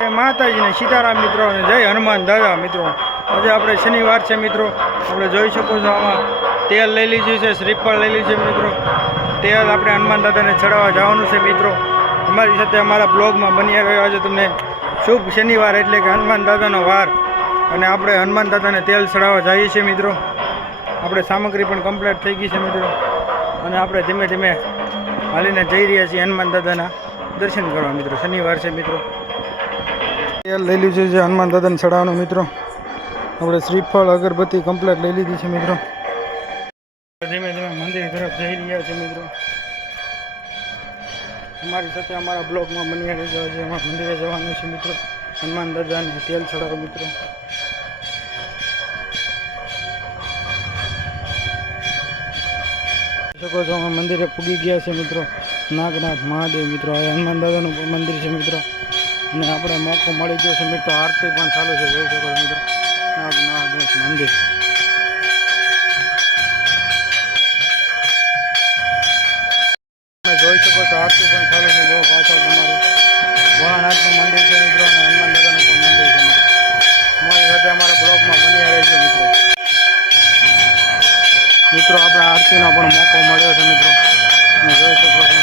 જય માતાજી ને સીતારામ મિત્રો અને જય હનુમાન દાદા મિત્રો. આજે આપણે શનિવાર છે મિત્રો. આપણે જોઈ શકો છો આમાં તેલ લઈ લીધું છે, શ્રીફળ લઈ લીધું છે મિત્રો. તેલ આપણે હનુમાન દાદાને ચડાવવા જવાનું છે મિત્રો. અમારી સાથે અમારા બ્લોગમાં બની રહ્યો. આજે તમને શુભ શનિવાર એટલે કે હનુમાન દાદાનો વાર, અને આપણે હનુમાન દાદાને તેલ ચડાવવા જઈએ છીએ મિત્રો. આપણે સામગ્રી પણ કમ્પ્લીટ થઈ ગઈ છે મિત્રો, અને આપણે ધીમે ધીમે હાલીને જઈ રહ્યા છીએ હનુમાન દાદાના દર્શન કરવા મિત્રો. શનિવાર છે મિત્રો. તેલ લઈ લીધું છે હનુમાન દાદાને ચડાવવાનું મિત્રો. આપણે શ્રીફળ અગરબત્તી કમ્પ્લીટ લઈ લીધી છે મિત્રો. ધીમે ધીમે મંદિર તરફ જઈ રહ્યા છે મિત્રો. અમારી સાથે અમારા બ્લોગમાં બની રહેજો. છે એમાં મંદિરે જવાનું છે મિત્રો. હનુમાન દાદાને તેલ ચડાવો મિત્રો. શકો છો અમે મંદિરે પૂગી ગયા છે મિત્રો. નાગનાથ મહાદેવ મિત્રો. આ હનુમાન દાદાનું મંદિર છે મિત્રો, અને આપણે મોકો મળી ગયો છે મિત્રો. આરતી પણ ચાલુ છે, જોઈ શકો છો મિત્રો. નાગનાથ મંદિર તમે જોઈ શકો છો. આરતી પણ ચાલુ છે. બહુ પાછળ તમારું ભોળાનાથનું મંદિર છે મિત્રો, અને હનુમાન દાદાનું પણ મંદિર છે મિત્રો. અમારી સાથે અમારા બ્લોગમાં બની રહેજો મિત્રો. મિત્રો આપણે આરતીનો પણ મોકો મળ્યો છે મિત્રો. તમે જોઈ શકો છો.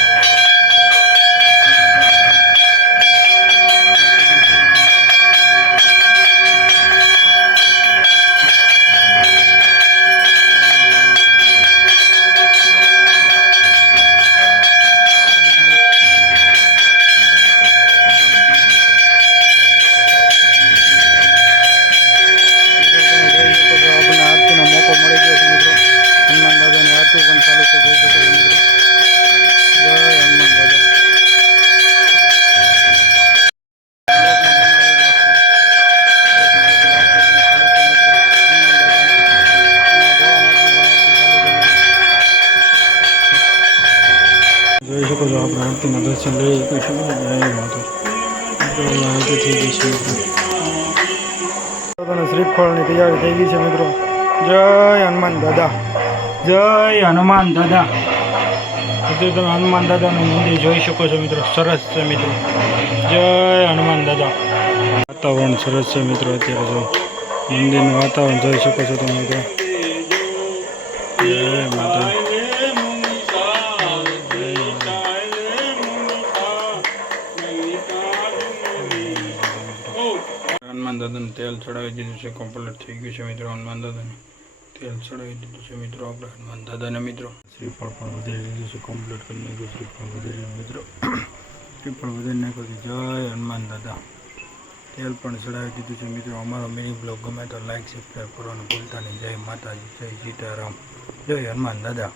જોઈ શકો છો આપણે આરતીના દર્શન લઈ શકીશું. આરતી થઈ ગઈ છે મિત્રો. શ્રીફળની તૈયારી થઈ ગઈ છે મિત્રો. જય હનુમાન દાદા, જય હનુમાન દાદા. તમે હનુમાન દાદાનું મંદિર જોઈ શકો છો મિત્રો. સરસ છે મિત્રો. જય હનુમાન દાદા. વાતાવરણ સરસ છે મિત્રો. અત્યારે જો મંદિરનું વાતાવરણ જોઈ શકો છો તમે મિત્રો. જય માતા. હનુમાન દાદાને તેલ ચડાવી દીધું છે. કમ્પ્લીટ થઈ ગયું છે મિત્રો. હનુમાન દાદાને તેલ ચડાવી દીધું છે મિત્રો. આપણે હનુમાન દાદાને મિત્રો શ્રીફળ પણ વધારી દીધું છે. કમ્પ્લીટ કરી નાખ્યું શ્રીફળ વધારી મિત્રો. શ્રીફળ વધારી નાખ્યું છે. જય હનુમાન દાદા. તેલ પણ ચડાવી દીધું છે મિત્રો. અમારો મિની બ્લોગ ગમે તો લાઈક સબસ્ક્રાઈબ કરવાનું ભૂલતા નહીં. જય માતાજી, જય સીતારામ, જય હનુમાન દાદા.